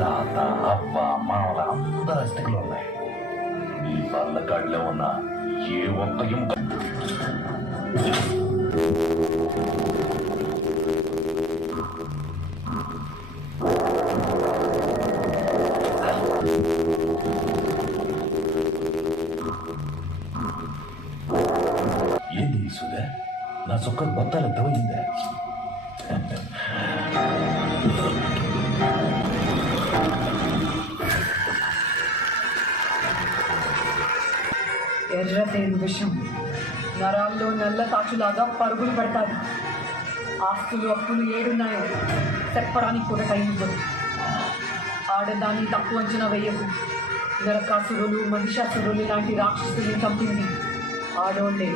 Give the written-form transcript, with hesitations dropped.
తాత అవ్వ మామల అందరి అస్థికులు ఉన్నాయి. ఈ బల్లకాడిలో ఉన్న ఏ ఒక్క ఎముక ఏంది సుధా? నా సొక్క బత్తాలు అర్థమైందా? ఎర్రతేరు విషం నరాల్లో నల్ల తాచులాగా పరుగులు పెడతాడు. ఆస్తులు అప్పులు ఏడున్నాయో చెప్పడానికి కూడా టైం ఇవ్వదు. ఆడదాన్ని తక్కువ అంచనా వేయకు. నరకాసురులు మహిషాసురులు లాంటి రాక్షసుల్ని చంపింది ఆడోళ్ళే.